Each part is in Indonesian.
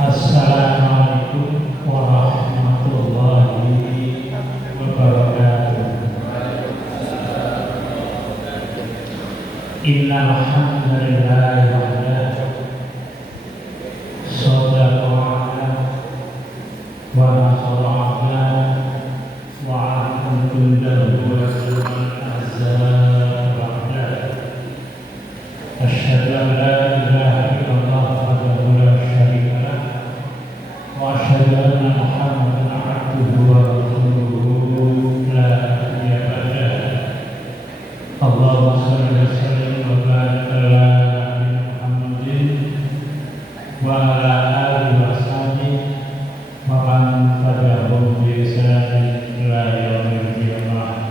Assalamualaikum warahmatullahi wabarakatuh. Innal hamdalillah sadaqana wa nasrana wa alhamdulillah wa asyhadu an la ilaha illallah wahdahu la syarika lah wa asyhadu anna Muhammadan abduhu wa rasuluhu la nabiyya ba'dahu. Allahumma shalli wa sallim wa barik ala Muhammadin wa ala alihi wa sahbihi wa man tabi'ahum bi ihsanin ila yaumil qiyamah.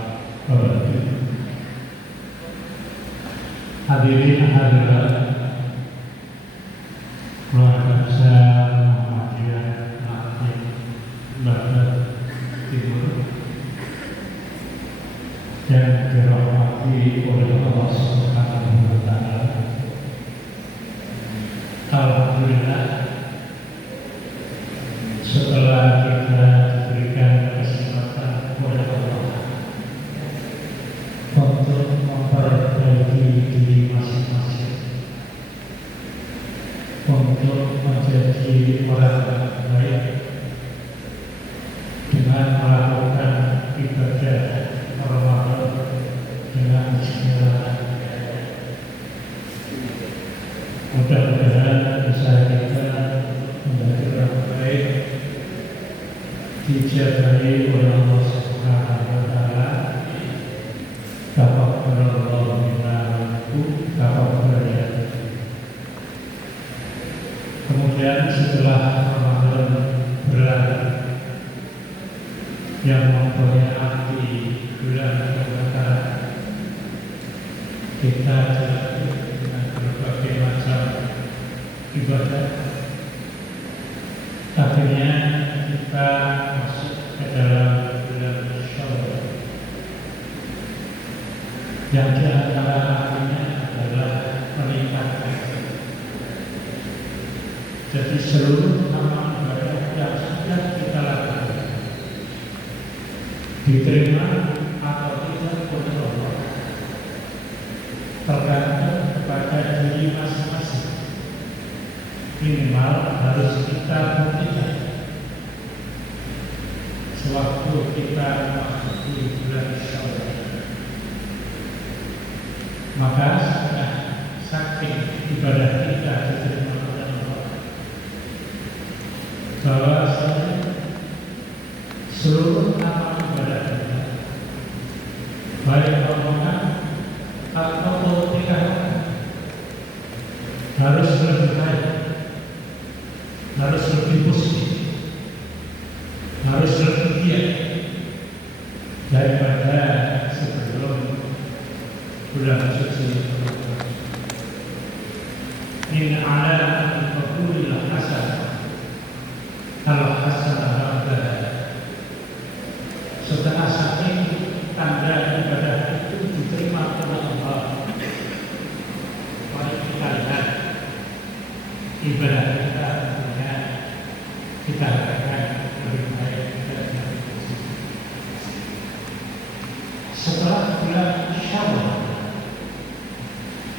Hadirin hadirat keluarga besar Muhammadiyah Nahdlatul Barat Timur yang dirahmati oleh Allah Subhanahu wa Ta'ala. Alhamdulillah, setelah kita diberikan kesempatan oleh Allah untuk memperbaiki diri masing-masing, untuk menjadi orang baik dengan melakukan ibadah Ramadan dengan bismillah. Mudah-mudahan bisa kita menjadi orang baik, dijabai oleh Allah Subhanahu wa Ta'ala. Taqabbalallahu minna wa minkum taqabbalan. Kemudian setelah Ramadan berlalu, yang mempunyai arti bulan Ramadan, kita jalani dengan berbagai macam ibadah. Akhirnya kita masuk ke dalam bulan Syawal, yang di antara artinya adalah meningkatkan. Jadi seluruh amal ibadah yang sudah kita lakukan, diterima atau tidak oleh Allah, tergantung kepada diri masing-masing. Minimal harus kita buktikan sewaktu kita memasuki bulan Syawal. Maka sudah saking ibadah kita diterima oleh Allah, bahwa seluruh amal ibadah kita, baik Ramadan atau tidak, harus lebih baik, harus lebih positif, harus lebih giat daripada sebelum bulan suci. Min ala qabulil hasan al-hasanah ba'da. Setelah saking tanda ibadah itu diterima oleh Allah, mari kita lihat ibadah kita tentunya kita lakukan lebih baik dan lebih positif. Setelah bulan Syawal,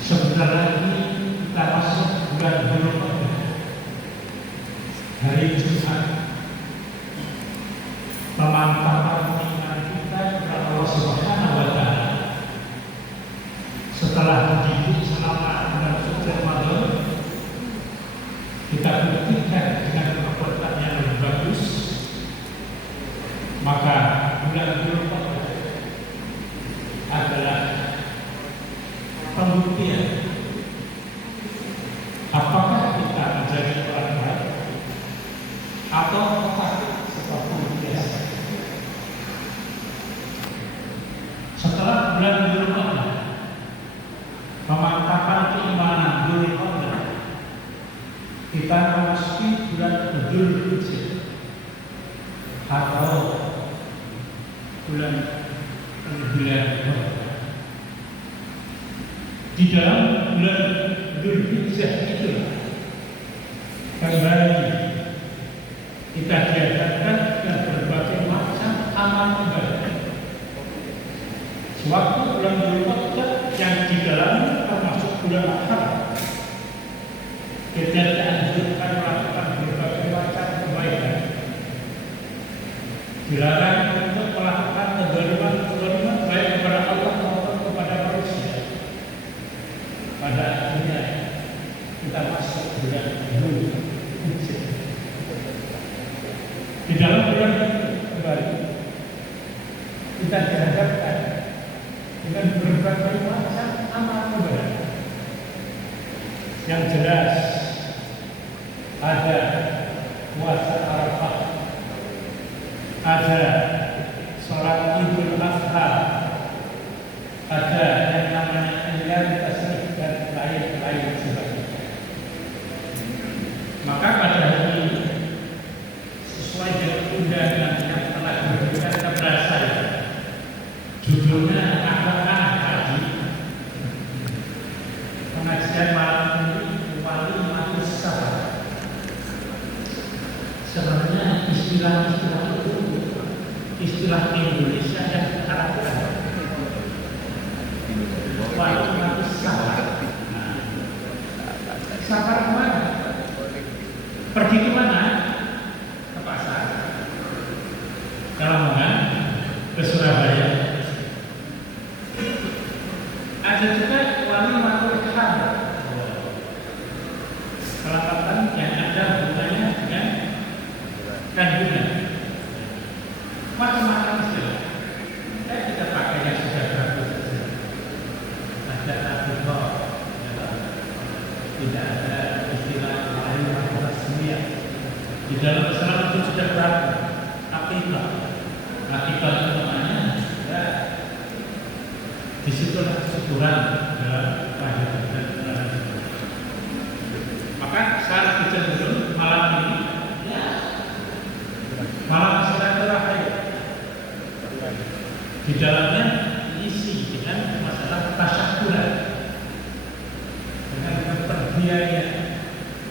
sebentar lagi kita masuk bulan Ramadan. Hari Jumat, pemantapan iman kita kepada Allah Subhanahu wa Ta'ala. Setelah dididik selama bulan suci Ramadan, kita buktikan dengan perbuatan yang lebih bagus, maka bulan Ramadan adalah pembuktian apakah kita menjadi orang baik atau seperti biasa. Setelah bulan Ramadan, pemantapan keimanan Ramadan, kita memasuki bulan Dzulhijjah atau bulan Ramadan. Di dalam bulan Dzulhijjah itu kembali Waktu bulan Dzulqa'dah yang di dalamnya termasuk bulan haram, kita dianjurkan melakukan berbagai macam kebaikan. Dilarang untuk melakukan kezaliman baik kepada Allah maupun kepada manusia. Pada akhirnya kita masuk bulan Dzulhijjah. Di dalam bulan itu kembali kita dihadapkan dengan berbagai macam amal ibadah. Yang jelas ada puasa Arafah, ada sholat Idul Adha, ada yang namanya Ayyam Tasyrik dan lain-lain sebagainya. Maka pada hari ini sesuai dengan undangan yang telah diberikan kepada saya, judulnya anak-anak haji, pengajian malam ini Walimatus Safar. Sebenarnya istilah-istilah itu istilah Indonesia yang diarahkan Walimatus Safar. Safar kemana? Pergi kemana? Ke pasar, ke Lamongan, ke Surabaya. Ada juga Walimatul Khamr, kelapatan yang ada hubungannya dengan kandungan. Macam-macam istilah. Kita pakai yang sudah bagus saja. Ada akhirah, tidak ada istilah Walimatul Tasmiyah. Di dalam Islam itu sudah bagus. Akikah, akikah itu namanya. Disitulah syukuran dalam kehidupan dan maka secara kecenderungan malam ini malam silaturahim di dalamnya diisi dengan masalah tasyakuran dengan kepergiannya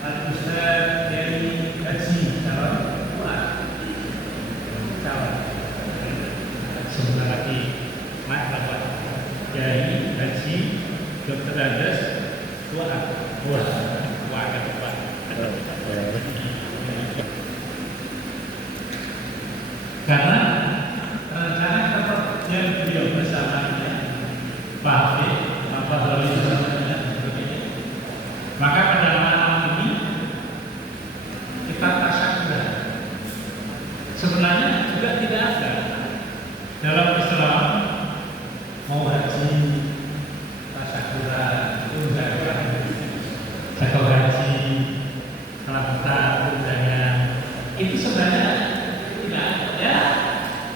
Al-Ustaz dari Haji calon sebentar lagi dari Haji Dr. Andes karena rencana kepergian beliau bersamanya Pak Hafid, Pak Hafid bersamanya maka pada malam ini kita tasyakuran. Sebenarnya juga tidak ada dalam Islam mau haji tasyakuran itu enggak ada. Zakau haji selamatan undangan itu sebenarnya tidak ada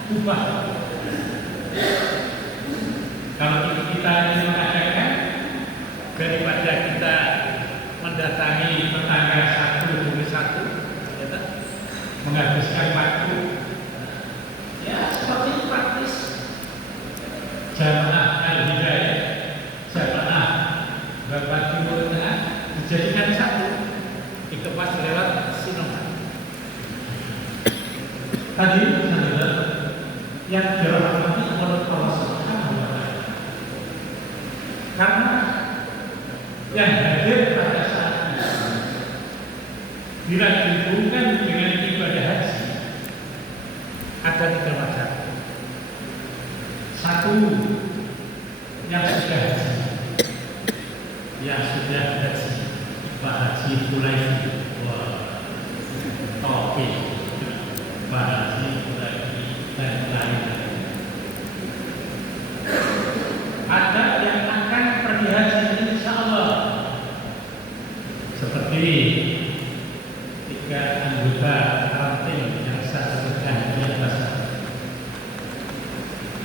ubah. Kalau kita ingin mengadakan daripada kita mendatangi tetangga satu demi satu menghabiskan waktu ya seperti itu praktis. Jamaah Al-Hidayah, jamaah Bapak Timur Tengah dijadikan satu, dikemas lewat sinema. Tadi yang dirahmati oleh Allah Subhanahu wa Ta'ala. Karena yang hadir pada saat ini bila dihubungkan dengan ibadah haji ada tiga macam. Satu, yang sudah haji, Pak Haji mulai topik, Pak Haji mulai dan lain-lain. Ada yang akan pergi haji insya Allah, seperti 3 anggota ranting yang saya sebutkan di atas.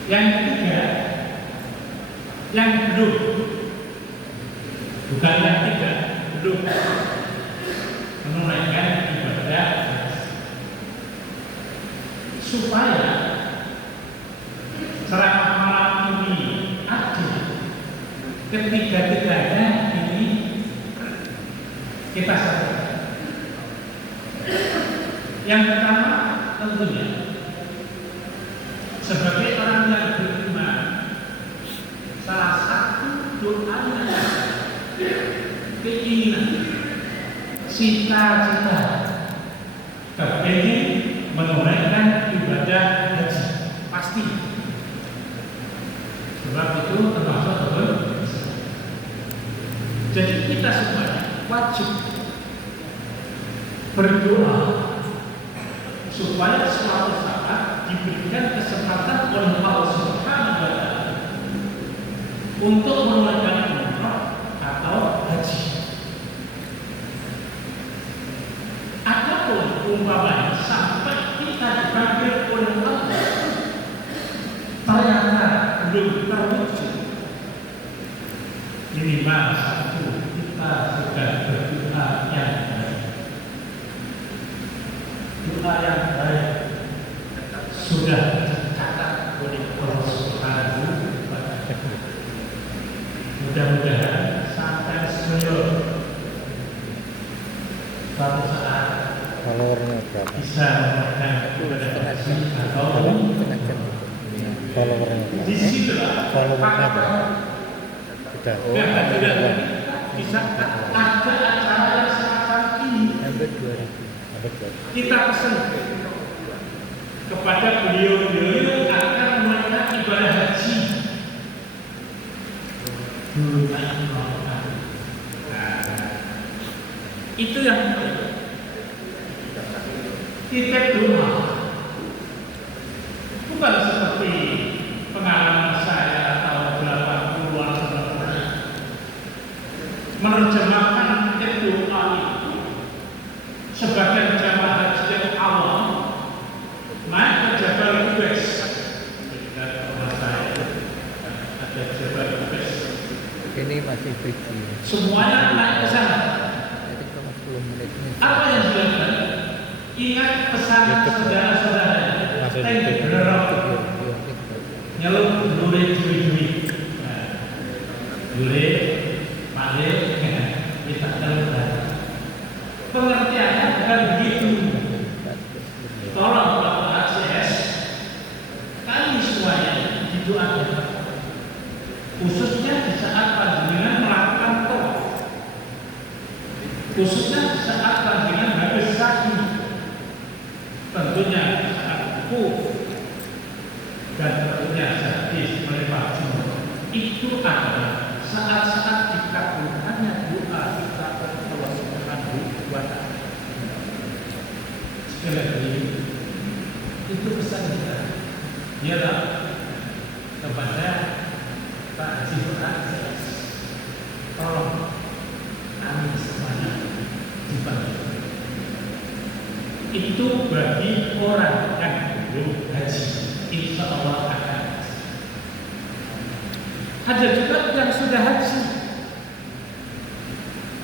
Yang ketiga, yang belum, bukan yang tidak, belum menunaikan ibadah supaya ceramah malam ini adil. Ketiga-tiganya ini kita sampaikan. Yang pertama tentunya sebagai orang yang beriman cita-cita kepingin menunaikan ibadah haji pasti, sebab itu termasuk betul. Jadi kita semuanya wajib berdoa supaya suatu saat diberikan kesempatan oleh Allah Subhanahu wa Ta'ala untuk menunaikan umrah atau haji. Adapun umpamanya sampai kita dipanggil oleh Allah ternyata belum terwujud, minimal satu, kita sudah berdoa yang baik. Doa yang baik sudah dicatat oleh Allah Subhanahu wa Ta'ala. Mudah-mudahan sampai suatu saat followernya berapa? bisa melakukan ibadah haji atau Followernya di situlah followernya berapa? Sudah. tidak bisa ada acara yang semacam ini. Hampir 2000. Kita pesan kepada beliau-beliau yang akan melakukan ibadah haji. Itu yang kita doa, bukan seperti pengalaman saya atau 80-an sebelumnya menerjemahkan doa itu sebagai jamaah haji yang awal naik ke Jabal Qubais. Ada Jabal Qubais. Ini masih video. Semuanya naik ke sana. Jadi cuma 10 menit ini. Apa yang dilakukan? Ingat pesan saudara-saudara. Thank you. Nyelup duri. Duri, pale, kita terus. Pengertiannya bukan begitu. Tolong Bapak ACS, kami semuanya didoakan, khususnya di saat panjenengan melakukan tawaf, khususnya di saat panjenengan habis sa'i, tentunya saat wukuf dan tentunya saat melempar jumroh. Itu adalah saat-saat dikabulkannya doa kita kepada Allah Subhanahu wa Ta'ala. Sekali lagi, itu pesan kita. Ialah kepada Pak Haji Fuad, tolong kami semuanya dibantu. Itu bagi orang yang belum haji, insya Allah akan. Ada juga yang sudah haji.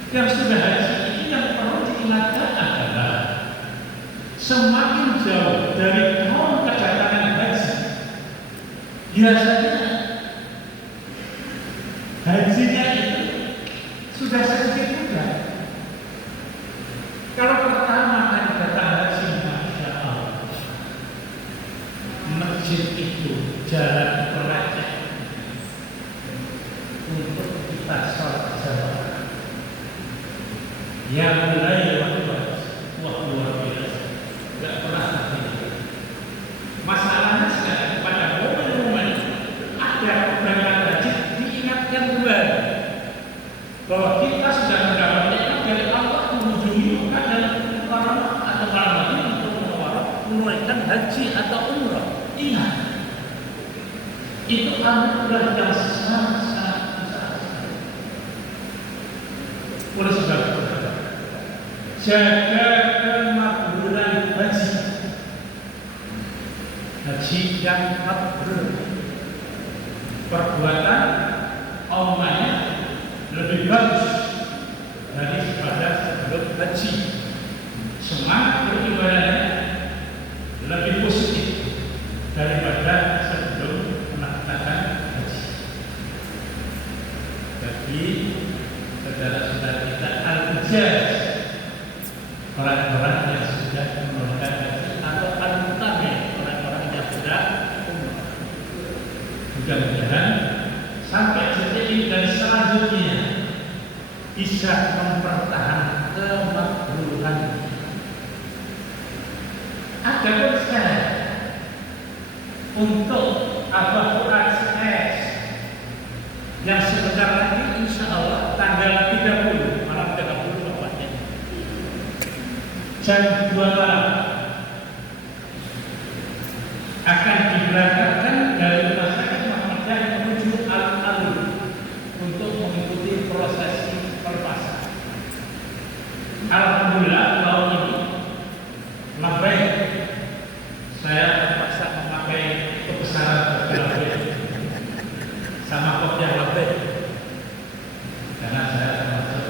Yang sudah haji ini yang perlu diingatkan adalah semakin jauh dari tahun kedatangan haji, biasanya hajinya itu sudah sedikit mudah. Kalau pertama kali datang haji, masya Allah, masjid itu jalan peranjat untuk kita sholat jamaah. Yang mulai wah luar biasa, nggak pernah terjadi. Masalahnya sekarang pada momen-momen ada pergantian haji diingatkan kembali bahwa kita sudah mendapatkan dari Allah mengunjungi Mekah dan Haram atau Haram untuk menunaikan haji atau umrah. Ingat, itu anugerah yang sangat besar. Oleh sebab itu, jaga kemakburan haji. Haji yang mabrur, perbuatan omanya lebih bagus daripada sebelum haji. Semangat beribadahnya lebih positif daripada sebelum melaksanakan haji. Jadi saudara-saudara kita al-Hujjaj, orang-orang yang sudah menunaikan haji atau al-Mutamim, orang-orang yang sudah umrah. Mudah-mudahan sampai detik ini dan selanjutnya bisa mempertahankan kemakruhan. Ada pun sekarang untuk Abah Fuad CS yang sebentar lagi insya Allah tanggal 30 malam 30 tepatnya jam 2 malam akan diberangkatkan dari Rumah Sakit Muhammadiyah menuju Alun-Alun untuk mengikuti prosesi pelepasan. Alhamdulillah tahun ini lebih saya terpaksa memakai kebesaran lebih sama kopiah lebih karena saya termasuk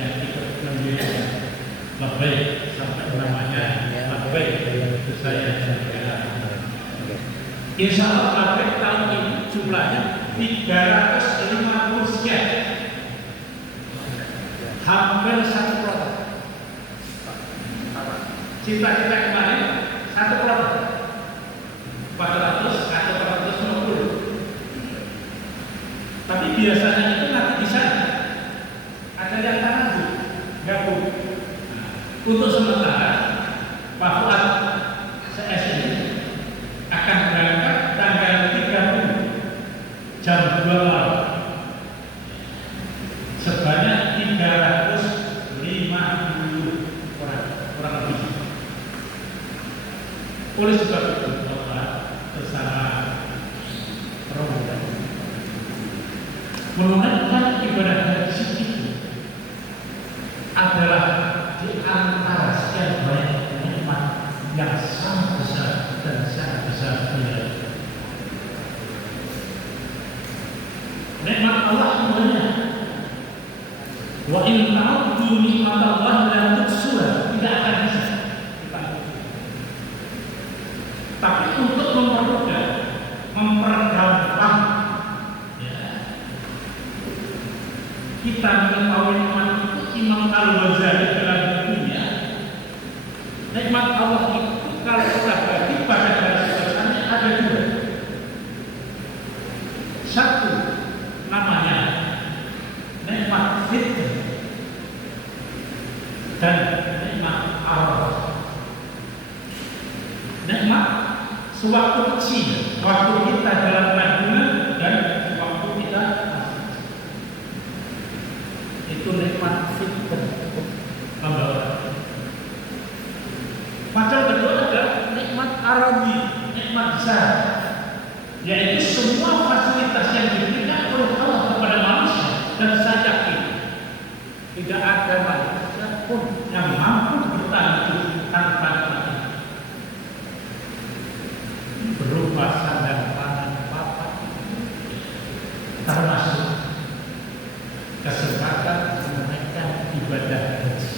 yang ikut memilih lebih sampai namanya lebih itu saya juga. Insya Allah lebih tahun ini jumlahnya 350 sekian, hampir 1 kloter. Cita-cita kemarin 1 kloter 400 atau 450. Tapi biasanya itu nanti di sana ada yang tangan gabung. Untuk sementara Pak Fuad CS ini akan berangkat tanggal 30 jam 2 malam sebanyak 350 orang kurang lebih. Oleh sebab itu Bapak bersama rombongan menunaikan ibadah haji itu adalah di antara sekian banyak nikmat yang sangat besar dan sangat besar nilai. Nikmat Allah banyak. Wa in ta'uddu nikmatallahi la tuhsuha, tidak akan bisa. Tapi untuk mempermudah, mempergampang, ya, kita mengetahui nikmat itu. Imam Al-Ghazali dalam bukunya nikmat Allah itu kalau kita bagi pada dasarnya ada 2. Satu namanya nikmat fitrah dan nikmat Allah. Nikmat sewaktu kecil, waktu kita dalam kandungan dan waktu kita itu nikmat fitrah membawa. Macam kedua adalah nikmat arabi, nikmat besar, yaitu semua fasilitas yang diberikan oleh Allah kepada manusia. Dan saya yakin tidak ada manusia pun yang mampu bertahan hidup tanpa ini, berupa sandang pangan papan, termasuk kesempatan menunaikan ibadah haji.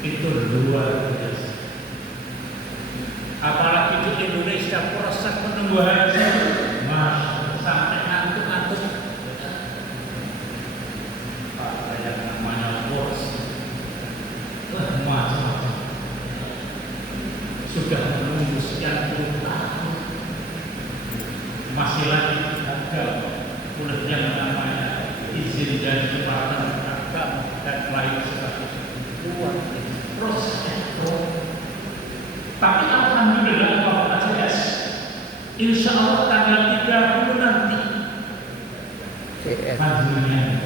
Itu luar biasa. Apalagi di Indonesia proses menunggu haji, sampai ngantuk-ngantuk. Ada yang namanya bos, macam-macam. Sudah menunggu sekian puluh tahun, masih lagi gagal. Oleh yang namanya izin dari Departemen Agama dan lain sebagainya. Luar prosesnya. Tapi alhamdulillah Bapak ACS, insya Allah tanggal 30 nanti majunya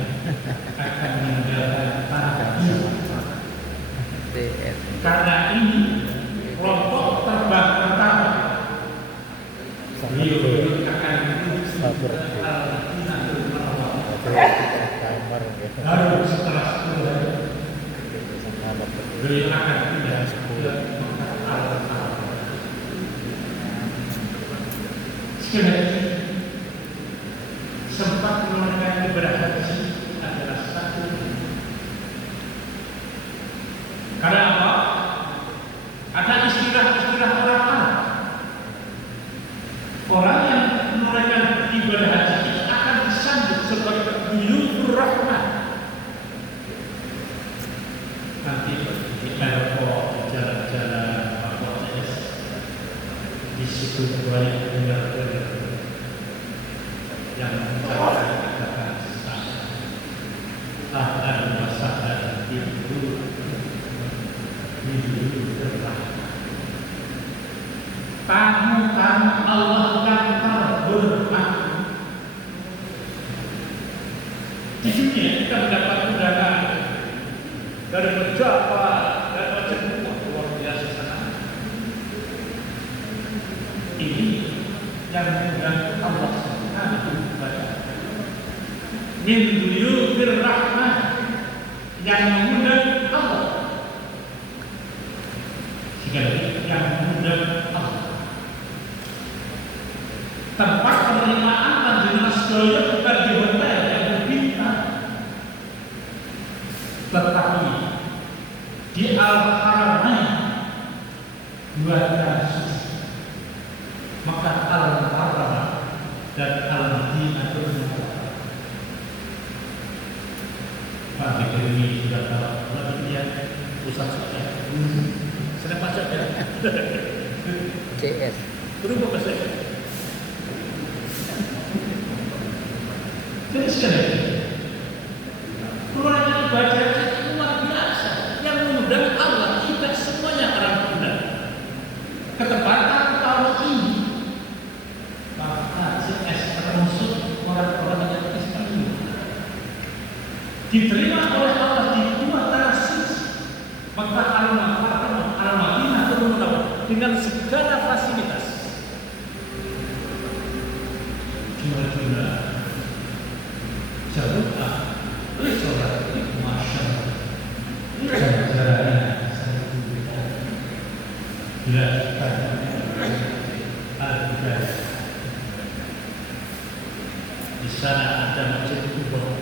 akan meninggalkan tanah. Karena ini kelompok terbang pertama beliau akan baru setelah 10 hari beliau akan pindah ke Al-Fatihah. Sekali lagi, sempat menunaikan ibadah haji adalah satu. Karena apa? Ada istilah-istilah orang Arab. Orang yang menunaikan ibadah haji akan disambut sebagai buyutur rahmah. Nanti di airport, jalan-jalan, di situ banyak dengar-dengar yang mengucapkan kata-kata ahlan wa sahlan tamu-tamu Allah yang terhormat. Di dunia kita mendapat undangan dari pejabat dan macam luar biasa sana. Ini yang mengundang Allah Subhanahu wa Ta'ala. Min duyufir rahmah, yang mengundang Allah. Sekali yang mengundang Allah. Tempat penerimaan panjenengan sedaya bukan di hotel yang berbintang, tetapi di Al-Haramain dua kasus, maka Al-Haram dan Al-Madinatul Munawwarah. Pak Dikir ini sudah tahu lebih dia pusat saya. Senang pajak ya. CS. Berubah bahasa. Jadi sekali ruangan ibadah itu luar biasa. Yang mengundang Allah tidak semuanya orang mengundang. Ketepatan tahun ini maka CS termasuk orang-orang yang Islam diterima oleh Allah di dua transit. Maka Al-Madinah turun dengan segala fasilitas. Cuma jauhlah restoran masyarakat jalan-jalan dilakukan al-Qudus. Di sana ada masjid kubah,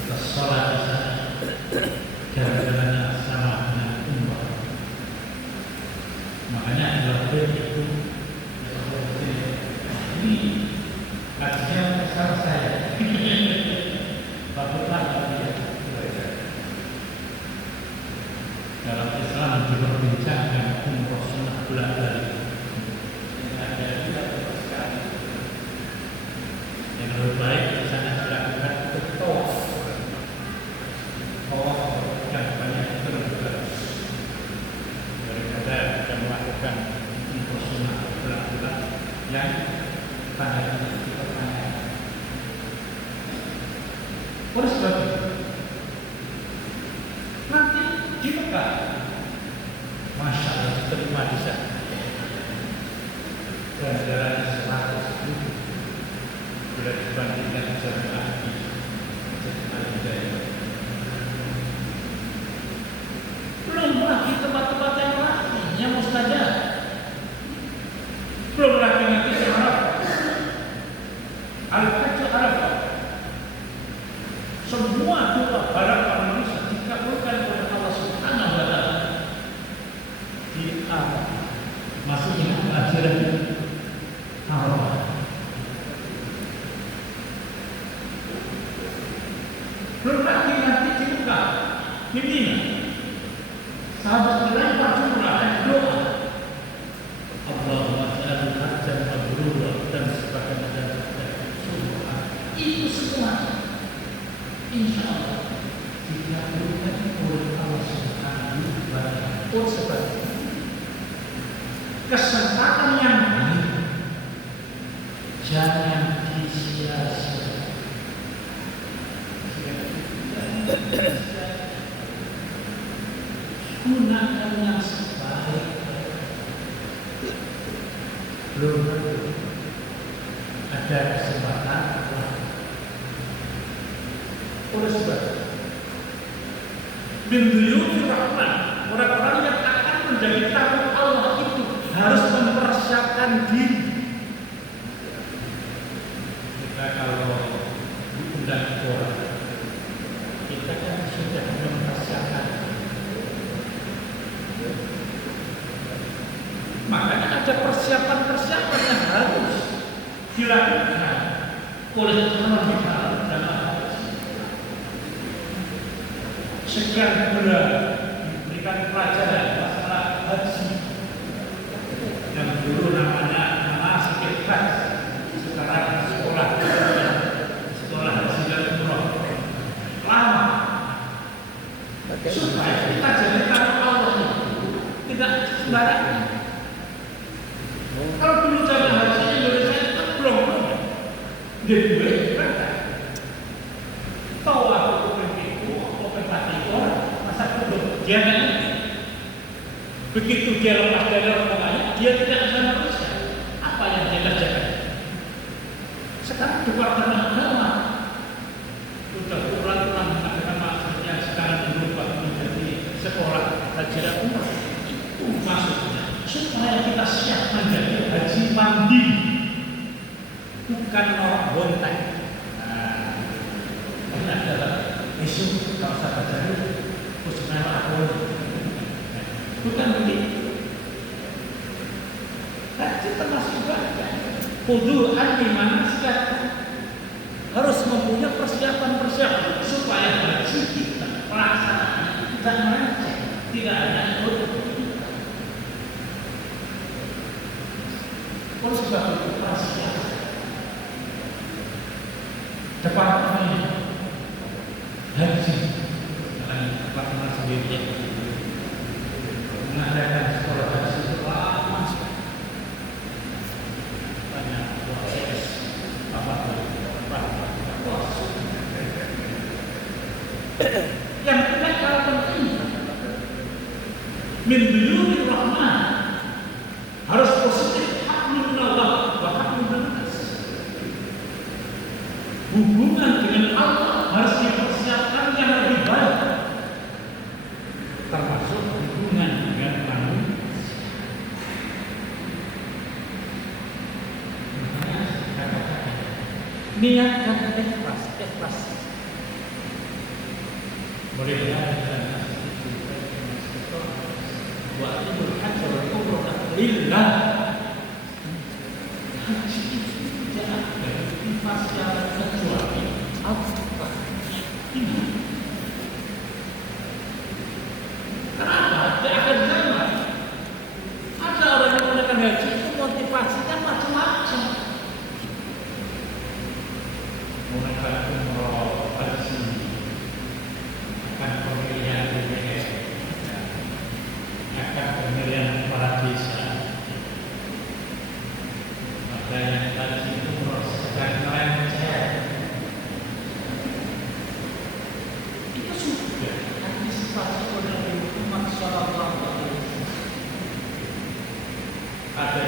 kita sholat di sana, jalan-jalannya sama dengan umrah. Makanya Ibrahim itu ini kajian besar saya. Dalam Islam diperbincangkan umroh sunnah belajar. Ada juga sekali. Yang lebih baik di sana dilakukan untuk tawaf. Tawaf yang banyak terbuka. Daripada kita melakukan umroh sunnah belajar yang pada kita tanya. Oleh sebab itu, nanti di Mekah, Masya Allah diterima di sana. Ganjaran 100 ribu bila dibandingkan jamaah di Al-Hidayah. Belum lagi tempat-tempat yang lainnya mustajab. Belum lagi nanti Arafah, Al-Hajj Arafah. Semua doa harapan manusia dikabulkan oleh Allah Subhanahu wa Ta'ala di Arafah. Maksudnya ajaran Arafah. Belum lagi nanti di Mekah, di Mina, sahabat melempar jumrah dan doa. Allahumma ja'al hajjan mabrura dan sebagainya. Itu semua insya Allah dikabulkan oleh Allah Subhanahu wa Ta'ala. Oleh sebab kesempatan yang baik jangan disia-siakan. Gunakan yang sebaik. Belum ada kesempatan. Oleh sebab min duyufir rahman, orang-orang yang akan menjadi tamu Allah itu harus mempersiapkan diri. Kita kalau diundang orang, kita kan sudah mempersiapkan. Makanya ada persiapan-persiapan yang harus dilakukan oleh orang dalam sekian bulan diberikan pelajaran masalah haji yang dulu namanya manasik haji, sekarang sekolah haji dan umroh lama supaya kita jadi tamu tidak sembarangan. Kalau dulu zaman haji Indonesia itu kan belum ada. Dia boleh berangkat. Tahu aku itu, masa belum dia kan begitu dia lepas dari rombongannya, dia tidak bisa meneruskan apa yang dia kerjakan. Sekarang Departemen Agama sudah ulang-ulang agama yang sekarang berubah menjadi sekolah haji dan umrah. Itu maksudnya supaya kita siap menjadi haji mandiri, bukan orang bontai. Nah, ini adalah isu kalau saya baca itu khususnya aku bukan begitu. Haji termasuk ibadah. Kudu anti manasik harus mempunyai persiapan supaya haji kita pelaksanaan tidak melenceng, tidak ada ikut. Oleh sebab itu persiapan departemen haji, departemen sendiri mengadakan sekolah haji itu lama sekali. Banyak proses yang tidak kalah penting min duyunir rahman harus positif, hablum minallah wa hablum minannas. Hubungan dengan Allah harus dipersiapkan yang lebih baik, termasuk hubungan dengan manusia. Niatkan ikhlas. Mudah-mudahan wa atimul hajj wal umrah lillah. Haji itu tidak ada persiapan kecuali Allah. Ini. Kenapa? Di akhir zaman ada orang yang menggunakan haji itu motivasinya macam-macam. Menggunakan umroh, haji, akan pemilihan DPR, akan pemilihan kepala desa. Maka yang haji umroh sedang melenceng. Itu sudah antisipasi oleh Muhammad SAW. Ada